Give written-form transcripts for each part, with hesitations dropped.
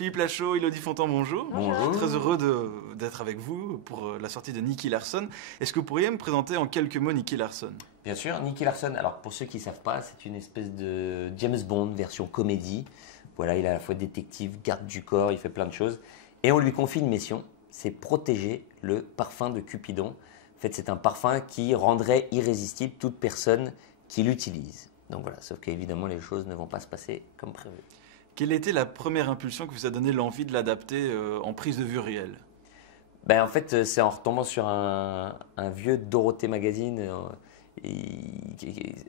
Philippe Lachaud, Élodie Fontan, bonjour. Bonjour. Je suis très heureux d'être avec vous pour la sortie de Nicky Larson. Est-ce que vous pourriez me présenter en quelques mots Nicky Larson? Bien sûr, Nicky Larson, alors pour ceux qui ne savent pas, c'est une espèce de James Bond version comédie. Voilà, il est à la fois détective, garde du corps, il fait plein de choses. Et on lui confie une mission, c'est protéger le parfum de Cupidon. En fait, c'est un parfum qui rendrait irrésistible toute personne qui l'utilise. Donc voilà, sauf qu'évidemment, les choses ne vont pas se passer comme prévu. Quelle était la première impulsion qui vous a donné l'envie de l'adapter en prise de vue réelle? En fait, c'est en retombant sur un vieux Dorothée Magazine.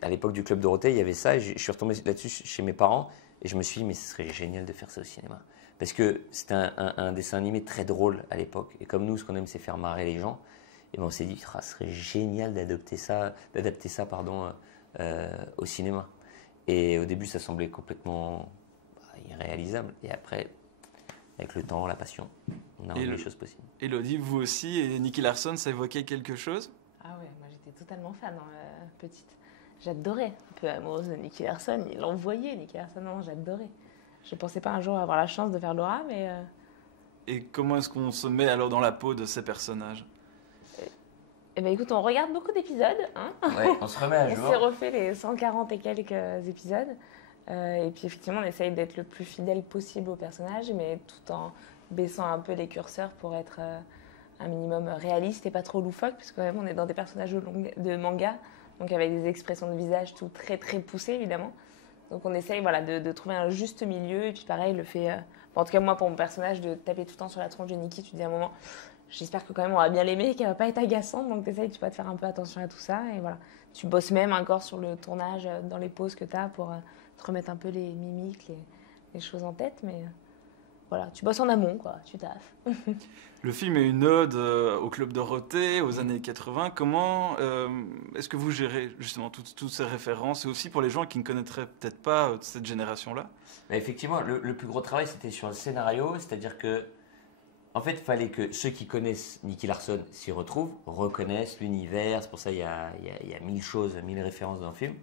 À l'époque du Club Dorothée, il y avait ça. Et je suis retombé là-dessus chez mes parents. Et je me suis dit, mais ce serait génial de faire ça au cinéma. Parce que c'était un dessin animé très drôle à l'époque. Et comme nous, ce qu'on aime, c'est faire marrer les gens. Et on s'est dit, ce serait génial d'adapter ça au cinéma. Et au début, ça semblait complètement irréalisable. Et après, avec le temps, la passion, on a rendu les choses possibles. Élodie, vous aussi, et Nicky Larson, ça évoquait quelque chose? Ah ouais, moi j'étais totalement fan petite. J'adorais, un peu amoureuse de Nicky Larson. Il envoyait Nicky Larson, non, j'adorais. Je ne pensais pas un jour avoir la chance de faire Laura, mais... Et comment est-ce qu'on se met alors dans la peau de ces personnages? Eh bien écoute, on regarde beaucoup d'épisodes. Hein, ouais, on se remet à jour. On s'est refait les 140 et quelques épisodes. Et puis effectivement, on essaye d'être le plus fidèle possible au personnage, mais tout en baissant un peu les curseurs pour être un minimum réaliste et pas trop loufoque, parce que quand même, on est dans des personnages de manga, donc avec des expressions de visage tout très très poussées évidemment. Donc on essaye de trouver un juste milieu, et puis pareil, le fait, en tout cas moi pour mon personnage, de taper tout le temps sur la tronche de Nicky, tu te dis à un moment, j'espère que quand même on va bien l'aimer, qu'elle va pas être agaçante, donc tu essayes de faire un peu attention à tout ça, et voilà. Tu bosses même encore sur le tournage, dans les pauses que tu as pour te remettre un peu les mimiques, les choses en tête, mais voilà, tu bosses en amont, quoi, tu taffes. Le film est une ode au Club Dorothée, aux années 80. Comment est-ce que vous gérez justement toutes ces références, et aussi pour les gens qui ne connaîtraient peut-être pas cette génération-là? Effectivement, le plus gros travail, c'était sur le scénario, c'est-à-dire que en fait, il fallait que ceux qui connaissent Nicky Larson s'y retrouvent, reconnaissent l'univers, c'est pour ça qu'il y a 1000 choses, 1000 références dans le film,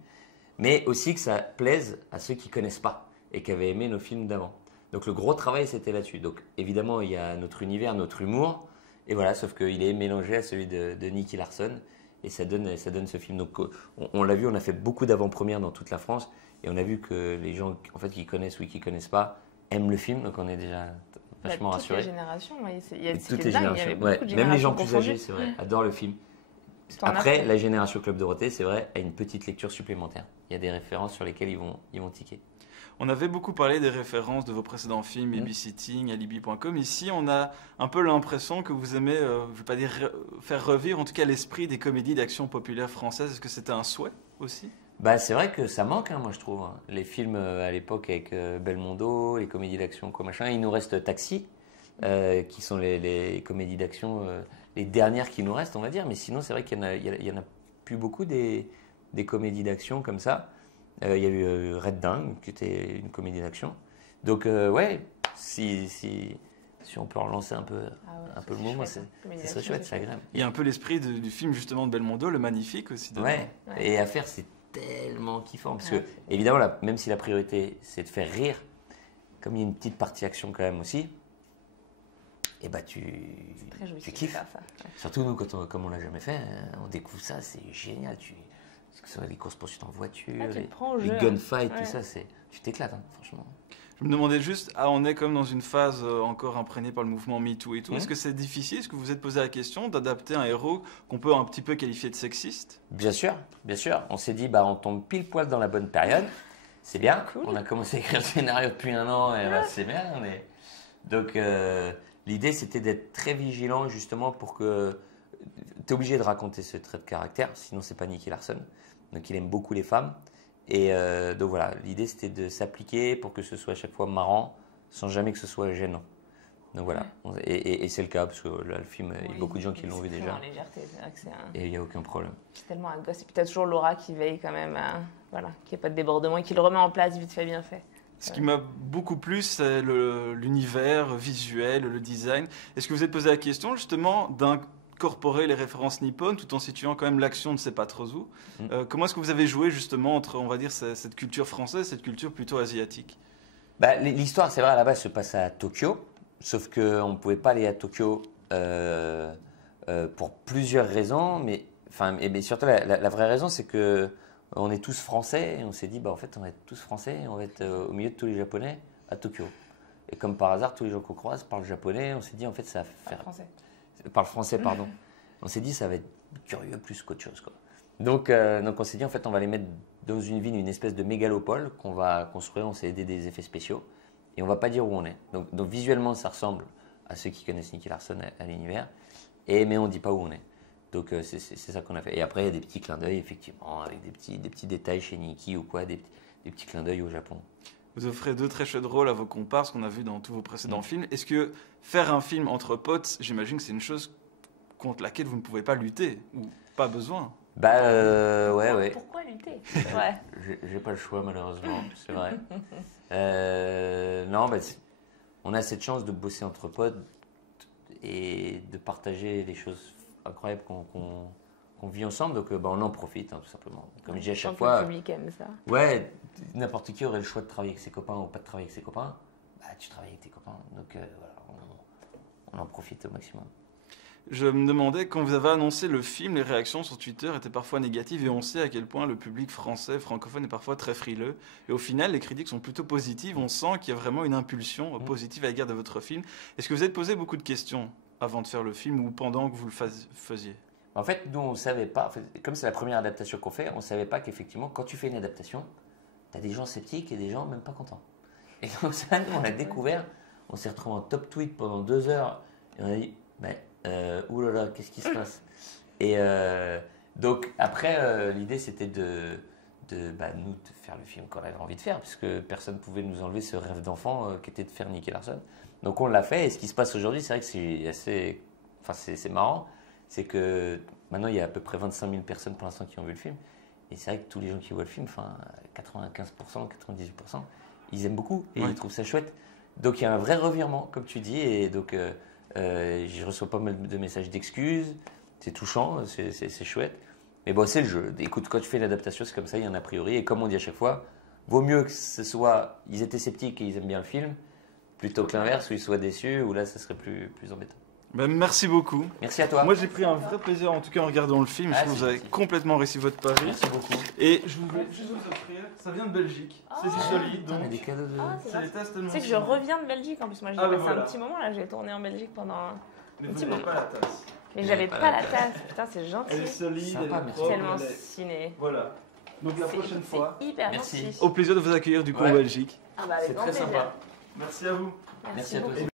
mais aussi que ça plaise à ceux qui ne connaissent pas et qui avaient aimé nos films d'avant. Donc le gros travail, c'était là-dessus. Donc évidemment, il y a notre univers, notre humour, et voilà, sauf qu'il est mélangé à celui de Nicky Larson, et ça donne ce film. Donc on l'a vu, on a fait beaucoup d'avant-premières dans toute la France, et on a vu que les gens en fait, qui connaissent ou qui ne connaissent pas aiment le film, donc on est déjà vachement rassurés. Toutes les générations, il y a toutes les générations, même les gens plus âgés, c'est vrai, adorent le film. Après, la génération Club Dorothée, c'est vrai, a une petite lecture supplémentaire. Il y a des références sur lesquelles ils vont tiquer. On avait beaucoup parlé des références de vos précédents films, Babysitting, Alibi.com. Ici, on a un peu l'impression que vous aimez, je ne vais pas dire faire revivre, en tout cas l'esprit des comédies d'action populaires françaises. Est-ce que c'était un souhait aussi? C'est vrai que ça manque, moi je trouve. Les films à l'époque avec Belmondo, les comédies d'action, il nous reste Taxi, qui sont les comédies d'action, les dernières qui nous restent, on va dire. Mais sinon, c'est vrai qu'il y en a plus beaucoup des comédies d'action comme ça. Il y a eu Red Dingue, qui était une comédie d'action. Donc, si on peut relancer un peu le mouvement, ce serait chouette, c'est agréable. Il y a un peu l'esprit du film justement de Belmondo, le Magnifique aussi. Ouais, et à faire, c'est tellement kiffant. Parce que, évidemment, même si la priorité, c'est de faire rire, comme il y a une petite partie action quand même aussi, tu kiffes. Ça. Ouais. Surtout nous, comme on l'a jamais fait, on découvre ça, c'est génial. Que ce soit les courses-poursuites en voiture, les gunfights, tout ça, tu t'éclates, franchement. Je me demandais juste, on est comme dans une phase encore imprégnée par le mouvement MeToo et tout. Est-ce que c'est difficile? Est-ce que vous vous êtes posé la question d'adapter un héros qu'on peut un petit peu qualifier de sexiste? Bien sûr, bien sûr. On s'est dit, on tombe pile poil dans la bonne période. C'est bien. Cool. On a commencé à écrire le scénario depuis 1 an et c'est bien. Donc, l'idée, c'était d'être très vigilant justement pour que... Tu es obligé de raconter ce trait de caractère, sinon c'est pas Nicky Larson. Donc il aime beaucoup les femmes. Et donc voilà, l'idée c'était de s'appliquer pour que ce soit à chaque fois marrant, sans jamais que ce soit gênant. Donc voilà, et c'est le cas, parce que là, le film, il y a beaucoup de gens qui l'ont vu déjà. En légèreté, c'est vrai que c'est et il n'y a aucun problème. C'est tellement un gosse. Et puis tu as toujours Laura qui veille quand même, qu'il n'y ait pas de débordement et qui le remet en place vite fait, bien fait. Ce qui m'a beaucoup plu, c'est l'univers visuel, le design. Est-ce que vous êtes posé la question justement d'incorporer les références nippones tout en situant quand même l'action de ces Patrozu? Comment est-ce que vous avez joué justement entre, on va dire, cette culture française et cette culture plutôt asiatique? Bah, l'histoire, c'est vrai, à la base, se passe à Tokyo. Sauf qu'on ne pouvait pas aller à Tokyo pour plusieurs raisons. Mais surtout, la vraie raison, c'est que on est tous français. Et on s'est dit, bah, en fait, on va être tous français. Et on va être au milieu de tous les Japonais à Tokyo. Et comme par hasard, tous les gens qu'on croise parlent japonais. On s'est dit, en fait, ça va faire. Parle français, pardon. On s'est dit, ça va être curieux plus qu'autre chose, quoi. Donc, on s'est dit, en fait, on va les mettre dans une ville, une espèce de mégalopole qu'on va construire. On s'est aidé des effets spéciaux. Et on ne va pas dire où on est. Donc visuellement, ça ressemble à ceux qui connaissent Nicky Larson à l'univers. Mais on ne dit pas où on est. Donc c'est ça qu'on a fait. Et après, il y a des petits clins d'œil, effectivement, avec des petits détails chez Nicky ou quoi, des petits clins d'œil au Japon. Vous offrez 2 très chouettes rôles à vos comparses qu'on a vu dans tous vos précédents films. Est-ce que faire un film entre potes, j'imagine que c'est une chose contre laquelle vous ne pouvez pas lutter ou pas besoin? Bah ouais. Pourquoi lutter? Ouais. J'ai pas le choix malheureusement, c'est vrai. Non, on a cette chance de bosser entre potes et de partager les choses incroyables qu'on vit ensemble. Donc on en profite tout simplement. Comme je dis à chaque fois. Le public aime ça. Ouais, n'importe qui aurait le choix de travailler avec ses copains ou pas de travailler avec ses copains. Bah tu travailles avec tes copains. Donc voilà, on en profite au maximum. Je me demandais, quand vous avez annoncé le film, les réactions sur Twitter étaient parfois négatives et on sait à quel point le public français, francophone est parfois très frileux. Et au final, les critiques sont plutôt positives. On sent qu'il y a vraiment une impulsion positive à l'égard de votre film. Est-ce que vous êtes posé beaucoup de questions avant de faire le film ou pendant que vous le faisiez? En fait, nous, on ne savait pas, comme c'est la première adaptation qu'on fait, on ne savait pas qu'effectivement, quand tu fais une adaptation, tu as des gens sceptiques et des gens même pas contents. Et donc ça, nous, on l'a découvert. On s'est retrouvé en top tweet pendant 2 heures et on a dit, oulala, qu'est-ce qui se passe? Et donc après, l'idée c'était de nous de faire le film qu'on avait envie de faire, puisque personne ne pouvait nous enlever ce rêve d'enfant qui était de faire Nicky Larson. Donc on l'a fait, et ce qui se passe aujourd'hui, c'est vrai que c'est assez, c'est marrant, c'est que maintenant il y a à peu près 25 000 personnes pour l'instant qui ont vu le film, et c'est vrai que tous les gens qui voient le film, 95%, 98%, ils aiment beaucoup et ils trouvent ça chouette. Donc il y a un vrai revirement, comme tu dis, et donc je reçois pas mal de messages d'excuses, c'est touchant, c'est chouette. Mais bon, c'est le jeu. Écoute, quand tu fais une adaptation, c'est comme ça, il y en a a priori. Et comme on dit à chaque fois, vaut mieux que ce soit, ils étaient sceptiques et ils aiment bien le film, plutôt que l'inverse, où ils soient déçus, où là, ça serait plus embêtant. Merci beaucoup. Merci à toi. Moi, j'ai pris un vrai plaisir, en tout cas, en regardant le film. Je trouve que vous avez complètement réussi votre pari. Merci beaucoup. Et je voulais juste vous offrir, ça vient de Belgique, c'est du solide, donc des cadeaux de... c'est les tests de Tu sais que je reviens de Belgique en plus. Moi, j'ai passé un petit moment là. J'ai tourné en Belgique pendant Mais un vous petit n'avez moment. pas la tasse. Mais j'avais pas la tasse. Putain, c'est gentil. Elle est solide, Sympa, elle est merci. propre, Tellement elle est- ciné. Voilà. Donc la prochaine fois, C'est hyper Merci. gentil. au plaisir de vous accueillir du coup en Belgique. Ah bah, avec C'est grand très plaisir. sympa. Merci à vous. Merci à toi beaucoup. aussi.